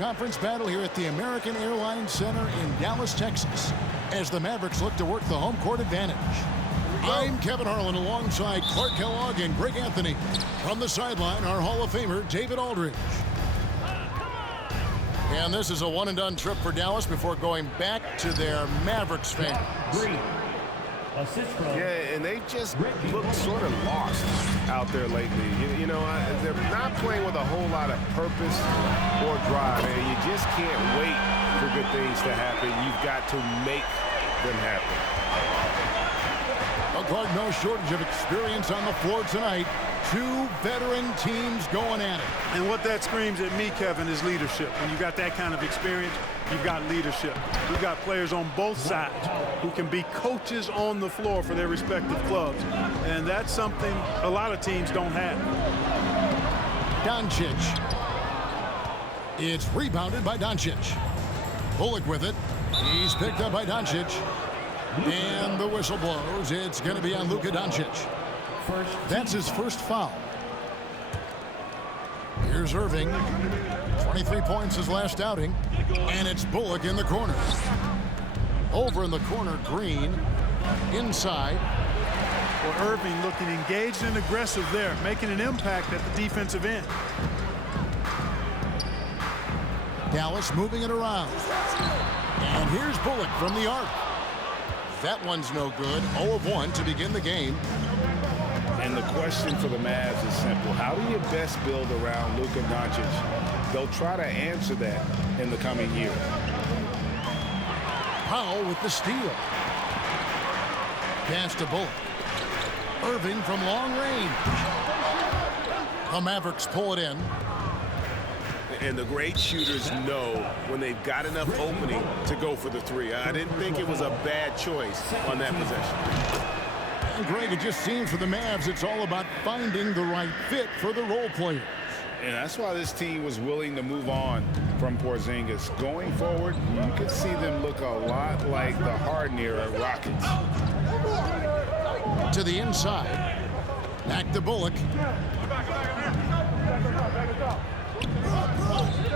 Conference battle here at the American Airlines Center in Dallas, Texas, as the Mavericks look to work the home court advantage. I'm Kevin Harlan alongside Clark Kellogg and Greg Anthony. From the sideline, our Hall of Famer, David Aldridge. And this is a one-and-done trip for Dallas before going back to their Mavericks fans. Yeah, and they just look sort of lost out there lately. You know, they're not playing with a whole lot of purpose or drive, and you just can't wait for good things to happen. You've got to make them happen. Well, Clark, no shortage of experience on the floor tonight. Two veteran teams going at it. And what that screams at me, Kevin, is leadership. When you got that kind of experience, you've got leadership. We've got players on both sides who can be coaches on the floor for their respective clubs. And that's something a lot of teams don't have. Doncic. It's rebounded by Doncic. Bullock with it. He's picked up by Doncic. And the whistle blows. It's going to be on Luka Doncic. That's his first foul. Here's Irving. 23 points his last outing. And it's Bullock in the corner. Over in the corner, Green. Inside. Well, Irving looking engaged and aggressive there, making an impact at the defensive end. Dallas moving it around. And here's Bullock from the arc. That one's no good. 0 of 1 to begin the game. And the question for the Mavs is simple. How do you best build around Luka Doncic? They'll try to answer that in the coming year. Powell with the steal. Pass to Bullock. Irving from long range. The Mavericks pull it in. And the great shooters know when they've got enough opening to go for the three. I didn't think it was a bad choice on that possession. And Greg, it just seems for the Mavs it's all about finding the right fit for the role players. And that's why this team was willing to move on from Porzingis. Going forward, you can see them look a lot like the Harden-era Rockets. To the inside. Back to Bullock.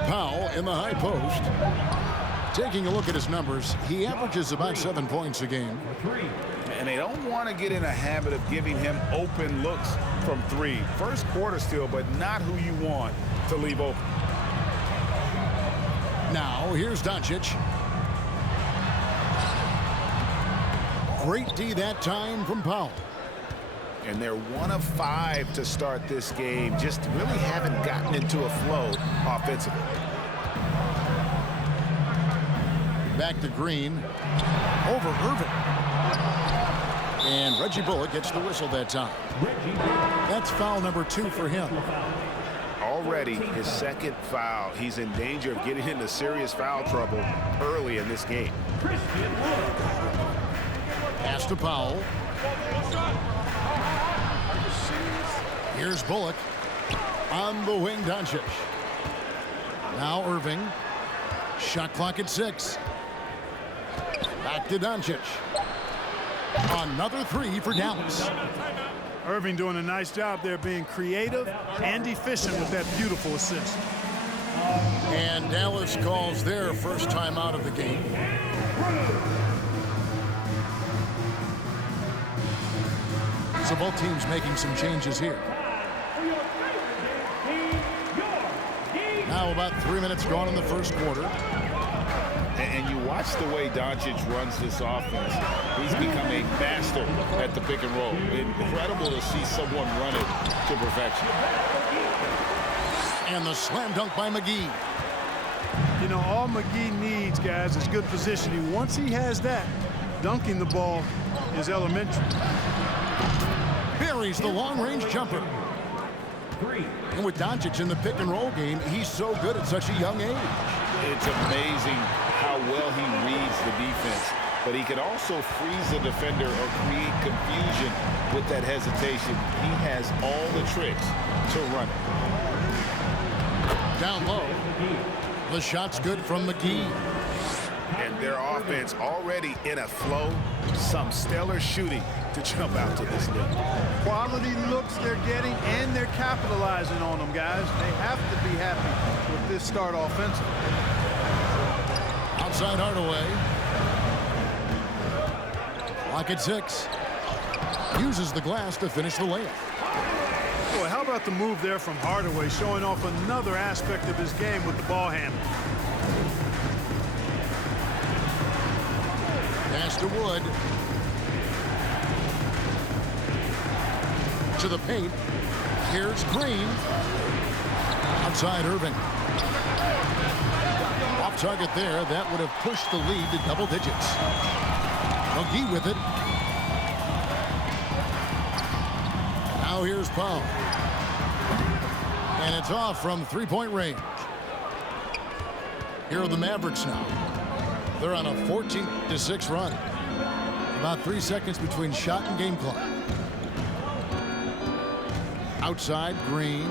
Powell in the high post. Taking a look at his numbers, he averages about 7 points a game. And they don't want to get in a habit of giving him open looks from three. First quarter still, but not who you want to leave open. Now, here's Doncic. Great D that time from Powell. And they're 1 of 5 to start this game. Just really haven't gotten into a flow offensively. Back to Green. Over Irving. And Reggie Bullock gets the whistle that time. That's foul number 2 for him. Already his second foul. He's in danger of getting into serious foul trouble early in this game. Pass to Powell. Here's Bullock. On the wing, Doncic. Now Irving. Shot clock at 6. Back to Doncic. Another 3 for Dallas. Irving doing a nice job there being creative and efficient with that beautiful assist. And Dallas calls their first time out of the game. So both teams making some changes here. Now about 3 minutes gone in the first quarter. And you watch the way Doncic runs this offense. He's become a master at the pick and roll. Incredible to see someone run it to perfection. And the slam dunk by McGee. You know, all McGee needs, guys, is good positioning. Once he has that, dunking the ball is elementary. Buries the long-range jumper. And with Doncic in the pick and roll game, he's so good at such a young age. It's amazing how well he reads the defense, but he can also freeze the defender or create confusion with that hesitation. He has all the tricks to run it. Down low. The shot's good from McGee. And their offense already in a flow. Some stellar shooting to jump out to this league. Quality looks they're getting, and they're capitalizing on them, guys. They have to be happy with this start offensively. Outside Hardaway. Lock at 6. Uses the glass to finish the layup. Boy, how about the move there from Hardaway, showing off another aspect of his game with the ball handling. Pass to Wood. To the paint. Here's Green. Outside Irving. Off target there. That would have pushed the lead to double digits. McGee with it. Now here's Powell. And it's off from three-point range. Here are the Mavericks now. They're on a 14-6 run. About 3 seconds between shot and game clock. Outside, Green.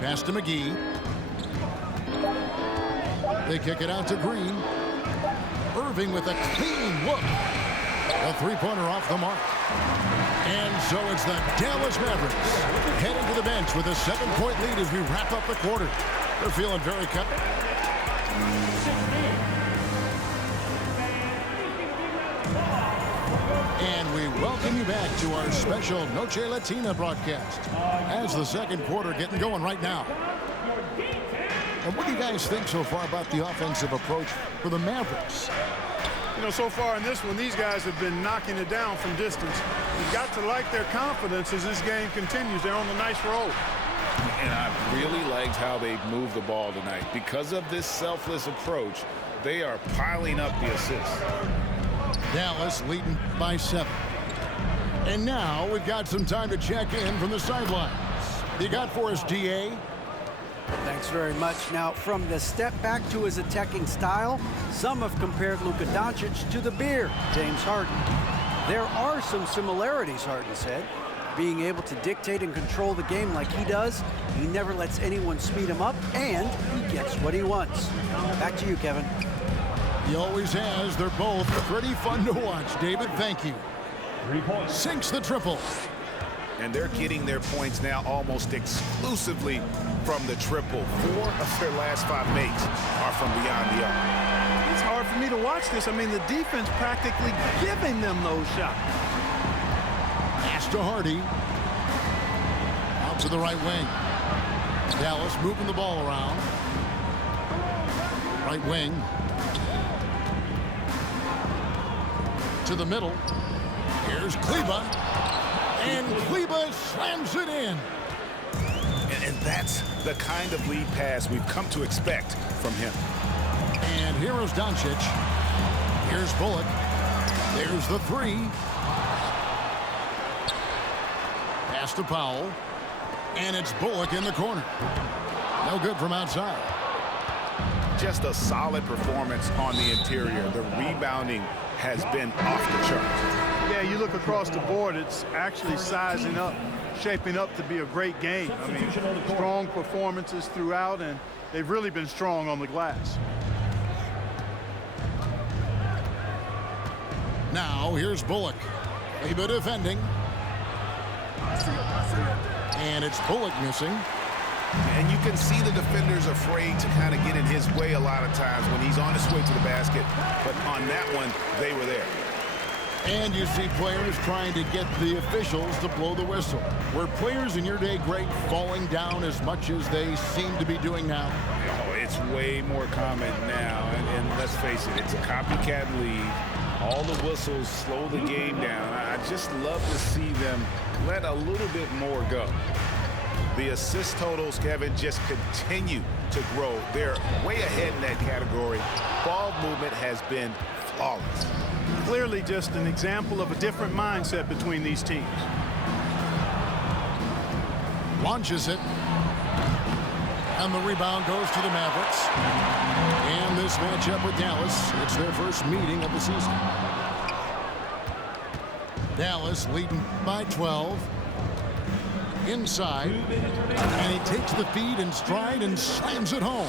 Pass to McGee. They kick it out to Green. Irving with a clean look. A three-pointer off the mark. And so it's the Dallas Mavericks heading to the bench with a 7-point lead as we wrap up the quarter. They're feeling very confident. And we welcome you back to our special Noche Latina broadcast as the second quarter getting going right now. And what do you guys think so far about the offensive approach for the Mavericks? You know, so far in this one, these guys have been knocking it down from distance. You've got to like their confidence as this game continues. They're on a nice roll. And I really liked how they've moved the ball tonight. Because of this selfless approach, they are piling up the assists. Dallas leading by 7. And now we've got some time to check in from the sidelines. You got for us, D.A.? Thanks very much. Now, from the step back to his attacking style, some have compared Luka Doncic to the Bear, James Harden. There are some similarities, Harden said. Being able to dictate and control the game like he does, he never lets anyone speed him up, and he gets what he wants. Back to you, Kevin. He always has. They're both pretty fun to watch. David, thank you. Sinks the triple. And they're getting their points now almost exclusively from the triple. 4 of their last 5 makes are from beyond the arc. It's hard for me to watch this. I mean, the defense practically giving them those shots. Pass to Hardy. Out to the right wing. Dallas moving the ball around. Right wing. To the middle. Here's Kleber. And Kleber slams it in. And that's the kind of lead pass we've come to expect from him. And here's Doncic. Here's Bullock. There's the 3. Pass to Powell. And it's Bullock in the corner. No good from outside. Just a solid performance on the interior. The rebounding has been off the charts. Yeah, you look across the board, it's actually sizing up, shaping up to be a great game. I mean, strong performances throughout, and they've really been strong on the glass. Now, here's Bullock. Kleber defending. And it's Bullock missing. And you can see the defenders afraid to kind of get in his way a lot of times when he's on his way to the basket. But on that one, they were there. And you see players trying to get the officials to blow the whistle. Were players in your day great falling down as much as they seem to be doing now? Oh, it's way more common now. And let's face it, it's a copycat league. All the whistles slow the game down. I just love to see them let a little bit more go. The assist totals, Kevin, just continue to grow. They're way ahead in that category. Ball movement has been flawless. Clearly just an example of a different mindset between these teams. Launches it. And the rebound goes to the Mavericks. And this matchup with Dallas, it's their first meeting of the season. Dallas leading by 12. Inside. And he takes the feed in stride and slams it home.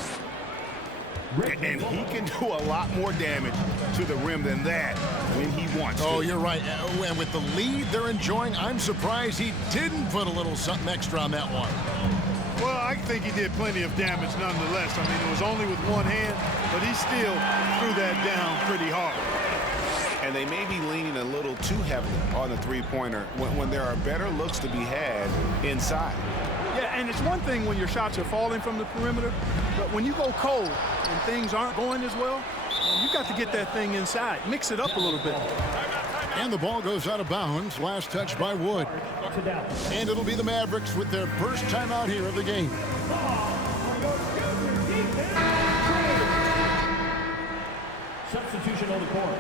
And he can do a lot more damage to the rim than that when he wants to. Oh, you're right. And with the lead they're enjoying, I'm surprised he didn't put a little something extra on that one. Well, I think he did plenty of damage nonetheless. I mean, it was only with one hand, but he still threw that down pretty hard. And they may be leaning a little too heavily on the three-pointer when there are better looks to be had inside. Yeah, and it's one thing when your shots are falling from the perimeter, but when you go cold and things aren't going as well, you got to get that thing inside. Mix it up a little bit. And the ball goes out of bounds. Last touch by Wood. And it'll be the Mavericks with their first timeout here of the game. Substitution on the court.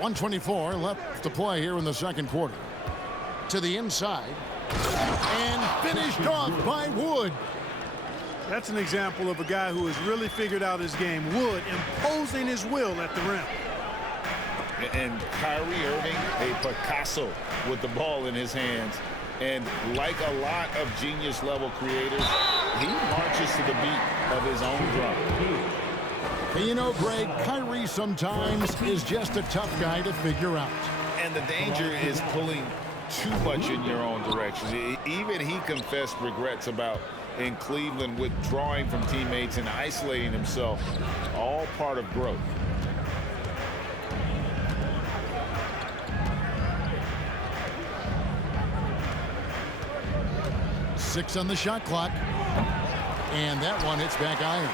1:24 left to play here in the second quarter. To the inside. And finished off by Wood. That's an example of a guy who has really figured out his game. Wood imposing his will at the rim. And Kyrie Irving, a Picasso with the ball in his hands. And like a lot of genius-level creators, he marches to the beat of his own drum. Hey, you know, Greg, Kyrie sometimes is just a tough guy to figure out. And the danger is pulling too much in your own direction. Even he confessed regrets about in Cleveland withdrawing from teammates and isolating himself. All part of growth. Six on the shot clock. And that one hits back iron.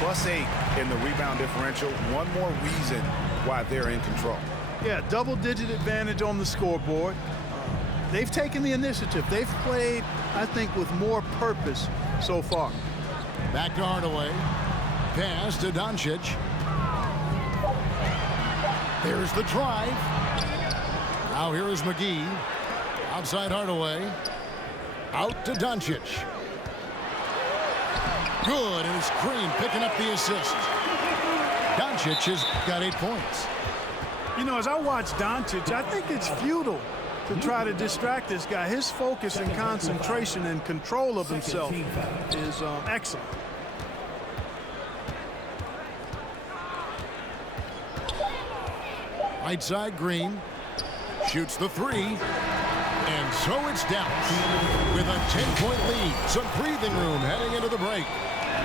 +8 in the rebound differential. One more reason why they're in control. Yeah, double-digit advantage on the scoreboard. They've taken the initiative. They've played, I think, with more purpose so far. Back to Hardaway. Pass to Doncic. There's the drive. Now here is McGee. Outside Hardaway. Out to Doncic. Good, and it's Green picking up the assist. Doncic has got 8 points. You know, as I watch Doncic, I think it's futile to try to distract this guy. His focus and concentration and control of himself is excellent. Right side, Green. Shoots the three. And so it's Dallas with a 10-point lead. Some breathing room heading into the break.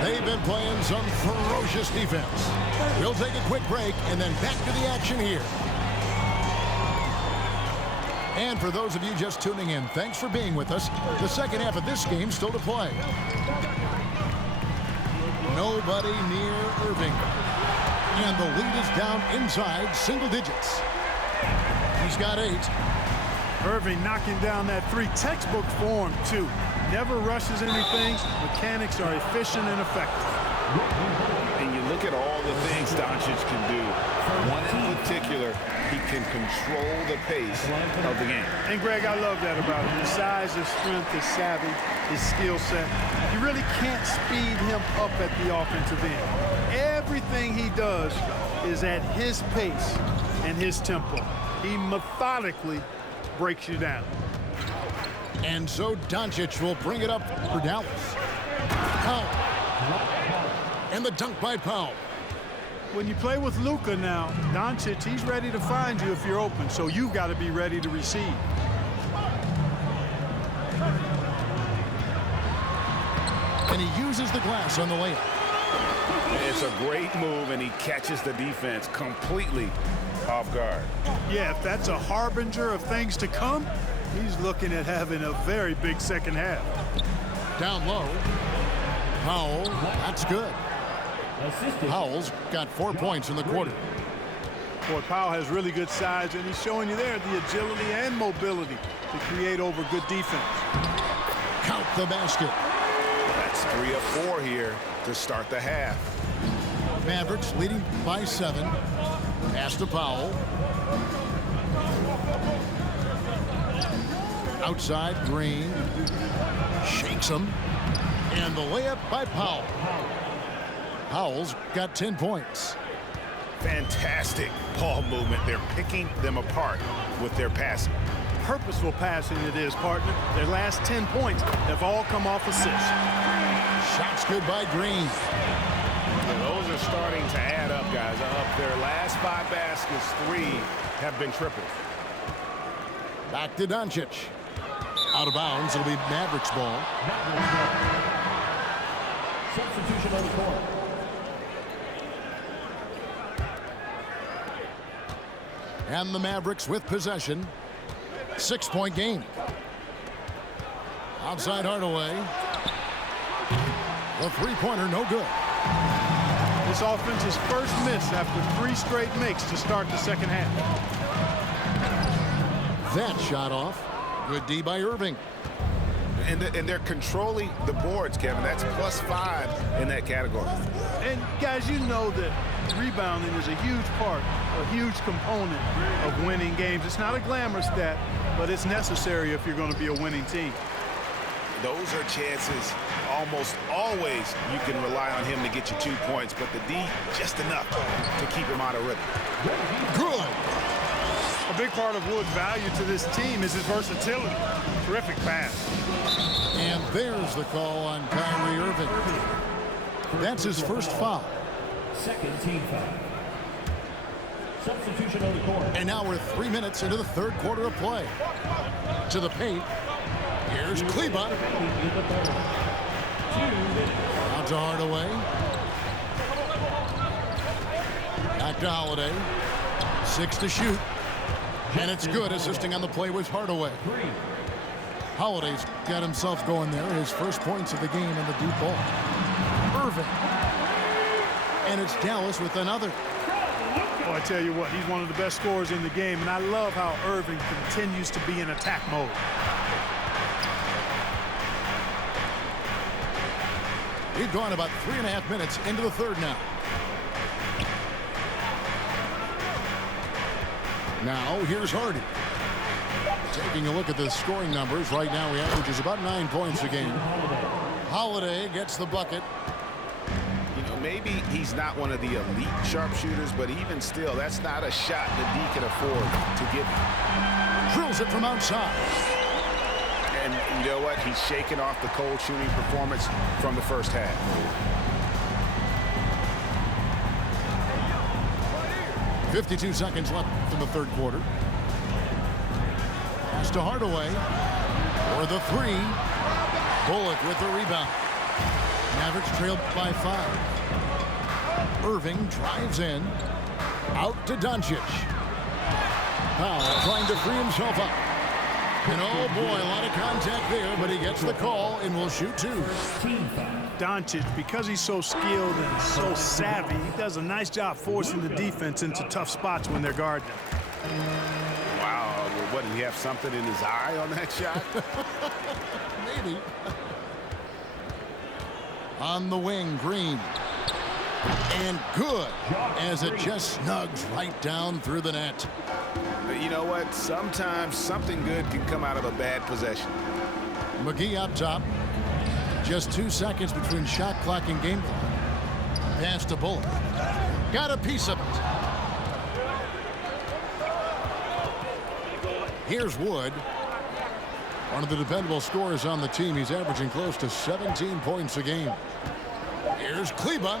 They've been playing some ferocious defense. We'll take a quick break and then back to the action here. And for those of you just tuning in, thanks for being with us. The second half of this game still to play. Nobody near Irving. And the lead is down inside single digits. He's got 8. Irving knocking down that three. Textbook form, too. Never rushes anything. Mechanics are efficient and effective. And you look at all the things Doncic can do. One in particular, he can control the pace of the game. And, Greg, I love that about him. His size, his strength, his savvy, his skill set. You really can't speed him up at the offensive end. Everything he does is at his pace and his tempo. He methodically breaks you down. And so Doncic will bring it up for Dallas. Powell. And the dunk by Powell. When you play with Luka now, Doncic, he's ready to find you if you're open, so you've got to be ready to receive. And he uses the glass on the layup. It's a great move, and he catches the defense completely off guard. Yeah, if that's a harbinger of things to come, he's looking at having a very big second half. Down low. Powell, that's good. Powell's got 4 points in the quarter. Boy, Powell has really good size, and he's showing you there the agility and mobility to create over good defense. Count the basket. That's 3 of 4 here to start the half. Mavericks leading by 7. Pass to Powell. Outside, Green. Shakes him. And the layup by Powell. Powell's got 10 points. Fantastic ball movement. They're picking them apart with their passing. Purposeful passing it is, partner. Their last 10 points have all come off assists. Shots good by Green. Those are starting to add up, guys. Up their last 5 baskets, 3 have been triples. Back to Doncic. Out of bounds. It'll be Mavericks ball. Substitution on the court. And the Mavericks with possession. 6-point game. Outside Hardaway. The three-pointer, no good. This offense's first miss after 3 straight makes to start the second half. That shot off. Good D by Irving. And they're controlling the boards, Kevin. That's +5 in that category. And guys, you know that rebounding is a huge part, a huge component of winning games. It's not a glamour stat, but it's necessary if you're going to be a winning team. Those are chances almost always you can rely on him to get you 2 points, but the D just enough to keep him out of rhythm. Good. A big part of Wood's value to this team is his versatility. Terrific pass. And there's the call on Kyrie Irving. That's his first foul. Second team foul. Substitution on the court. And now we're 3 minutes into the third quarter of play. To the paint. Here's Kleba. Out to Hardaway. Back to Holiday. 6 to shoot. And it's good. Assisting on the play was Hardaway. Holiday's got himself going there. His first points of the game in the deep ball. Irving. And it's Dallas with another. Oh, I tell you what, he's one of the best scorers in the game, and I love how Irving continues to be in attack mode. We've gone about 3.5 minutes into the third now. Now, here's Hardy. Taking a look at the scoring numbers, right now he averages about 9 points a game. Holiday gets the bucket. You know, maybe he's not one of the elite sharpshooters, but even still, that's not a shot the D can afford to give him. Drills it from outside. And you know what? He's shaking off the cold shooting performance from the first half. .52 seconds left in the third quarter. Pass to Hardaway for the three. Bullock with the rebound. Mavericks trailed by 5. Irving drives in. Out to Doncic. Powell trying to free himself up. And oh boy, a lot of contact there, but he gets the call and will shoot 2. Doncic, because he's so skilled and so savvy, he does a nice job forcing the defense into tough spots when they're guarding him. Wow, well, what, did he have something in his eye on that shot? Maybe. On the wing, Green. And good, as it just snugs right down through the net. But you know what? Sometimes something good can come out of a bad possession. McGee up top. Just 2 seconds between shot clock and game clock. Pass to Bullock. Got a piece of it. Here's Wood. One of the dependable scorers on the team. He's averaging close to 17 points a game. Here's Kleba.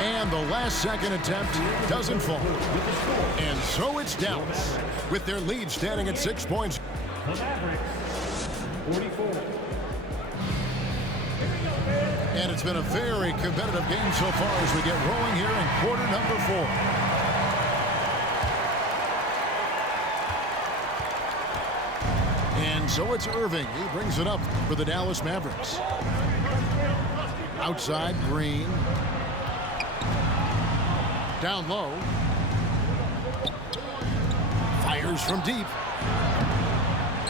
And the last second attempt doesn't fall. And so it's Dallas with their lead standing at 6 points. The Mavericks, 44. And it's been a very competitive game so far as we get rolling here in quarter number 4. And so it's Irving. He brings it up for the Dallas Mavericks. Outside, Green. Down low. Fires from deep.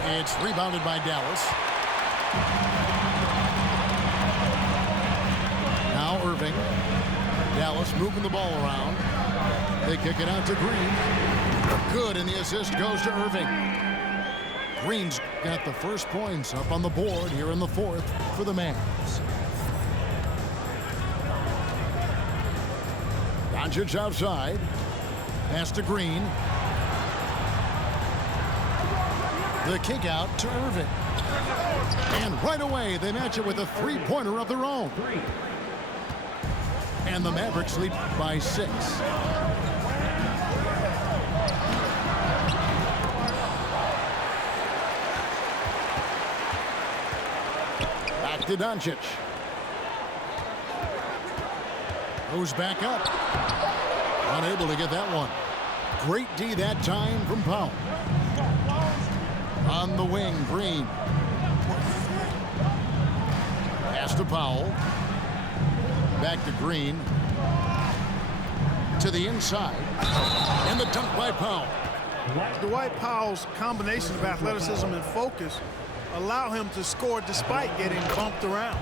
It's rebounded by Dallas. Now Irving. Dallas moving the ball around. They kick it out to Green. Good, and the assist goes to Irving. Green's got the first points up on the board here in the fourth for the Mavs. Doncic outside. Pass to Green. The kick out to Irving. And right away, they match it with a three-pointer of their own. And the Mavericks lead by 6. Back to Doncic. Goes back up. Unable to get that one. Great D that time from Powell. On the wing, Green. Pass to Powell. Back to Green. To the inside. And the dunk by Powell. Dwight Powell's combination of athleticism and focus allow him to score despite getting bumped around.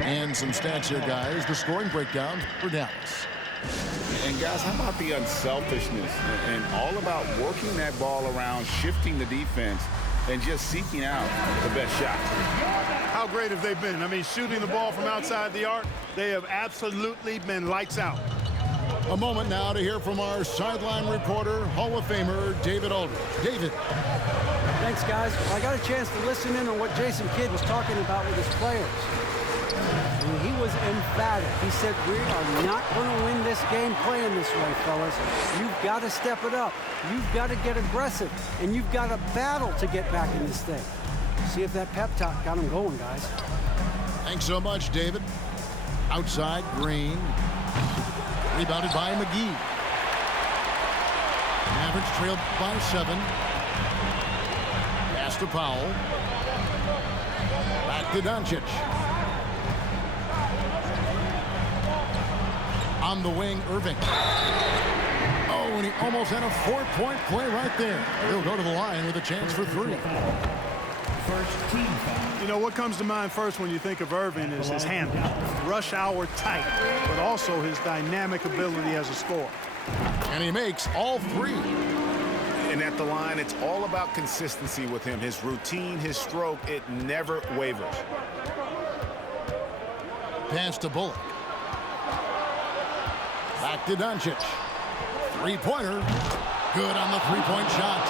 And some stats here, guys. The scoring breakdown for Dallas. And guys, how about the unselfishness and all about working that ball around, shifting the defense, and just seeking out the best shot. How great have they been? I mean, shooting the ball from outside the arc, they have absolutely been lights out. A moment now to hear from our sideline reporter, Hall of Famer David Aldridge. David. Thanks, guys. Well, I got a chance to listen in on what Jason Kidd was talking about with his players. And he was emphatic. He said, we are not going to win this game playing this way, fellas. You've got to step it up. You've got to get aggressive. And you've got to battle to get back in this thing. See if that pep talk got him going, guys. Thanks so much, David. Outside, Green. Rebounded by McGee. Mavericks trailed by 7. Pass to Powell. Back to Doncic. On the wing, Irving. Oh, and he almost had a 4-point play right there. He'll go to the line with a chance for 3. First team foul. You know, what comes to mind first when you think of Irving is his handle. Rush hour tight, but also his dynamic ability as a scorer. And he makes all 3. And at the line, it's all about consistency with him. His routine, his stroke, it never wavers. Pass to Bullock. Back to Doncic. 3-pointer. Good on the 3-point shot.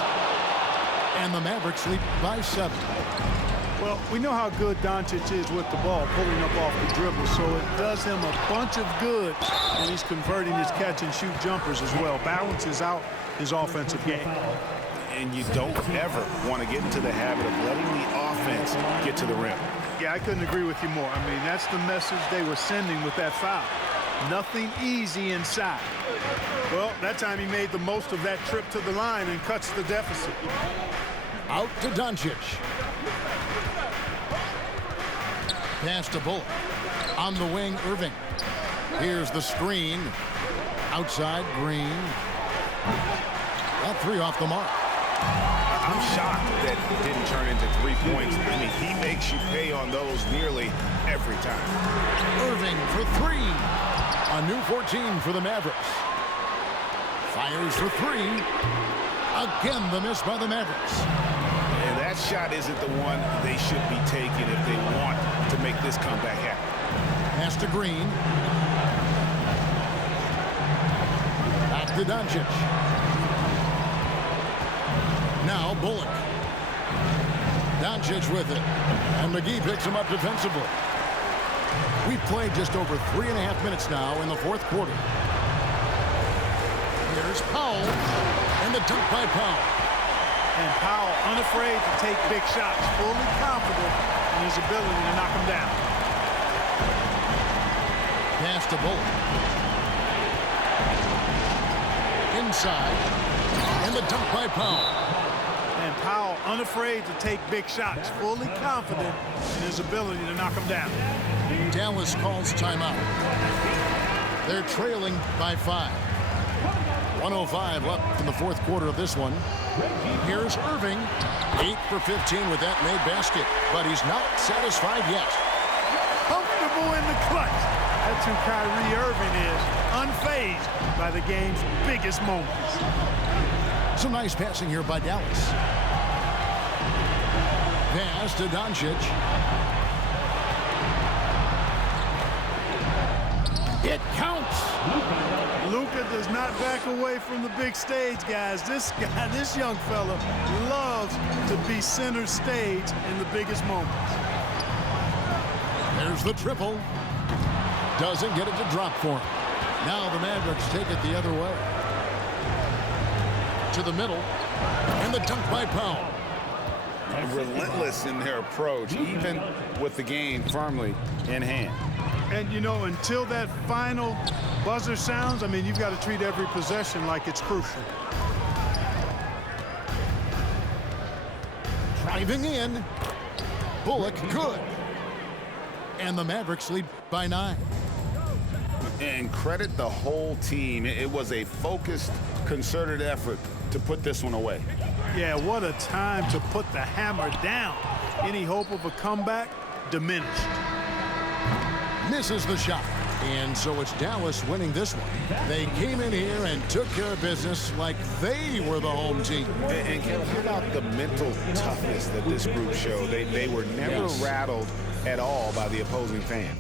And the Mavericks lead by 7. Well, we know how good Doncic is with the ball, pulling up off the dribble, so it does him a bunch of good, and he's converting his catch-and-shoot jumpers as well. Balances out his offensive game. And you don't ever want to get into the habit of letting the offense get to the rim. Yeah, I couldn't agree with you more. I mean, that's the message they were sending with that foul. Nothing easy inside. Well, that time he made the most of that trip to the line and cuts the deficit. Out to Doncic. Pass to Bullock. On the wing, Irving. Here's the screen. Outside, Green. That 3 off the mark. I'm shocked that it didn't turn into 3 points. I mean, he makes you pay on those nearly every time. Irving for 3. A new 14 for the Mavericks. Fires for 3. Again, the miss by the Mavericks. And that shot isn't the one they should be taking if they want to make this comeback happen. Pass to Green. Back to Doncic. Now Bullock. Doncic with it. And McGee picks him up defensively. We've played just over 3.5 minutes now in the 4th quarter. Here's Powell. And the dunk by Powell. And Powell unafraid to take big shots, fully confident in his ability to knock them down. Pass to Bullock. Inside. And the dunk by Powell. And Powell unafraid to take big shots, fully confident in his ability to knock them down. Dallas calls timeout. They're trailing by 5. 1:05 left in the 4th quarter of this one. Here's Irving. 8 for 15 with that made basket, but he's not satisfied yet. Comfortable in the clutch. That's who Kyrie Irving is, unfazed by the game's biggest moments. Some nice passing here by Dallas. Pass to Doncic. It counts. Luka does not back away from the big stage, guys. This young fella loves to be center stage in the biggest moments. There's the triple. Doesn't get it to drop for him. Now the Mavericks take it the other way. To the middle. And the dunk by Powell. relentless in their approach, even with the game firmly in hand. And, you know, until that final buzzer sounds, I mean, you've got to treat every possession like it's crucial. Driving in. Bullock, good. And the Mavericks lead by 9. And credit the whole team. It was a focused, concerted effort to put this one away. Yeah, what a time to put the hammer down. Any hope of a comeback diminished. Misses the shot. And so it's Dallas winning this one. They came in here and took care of business like they were the home team. And Kevin, how about the mental toughness that this group showed? They were never rattled at all by the opposing fan.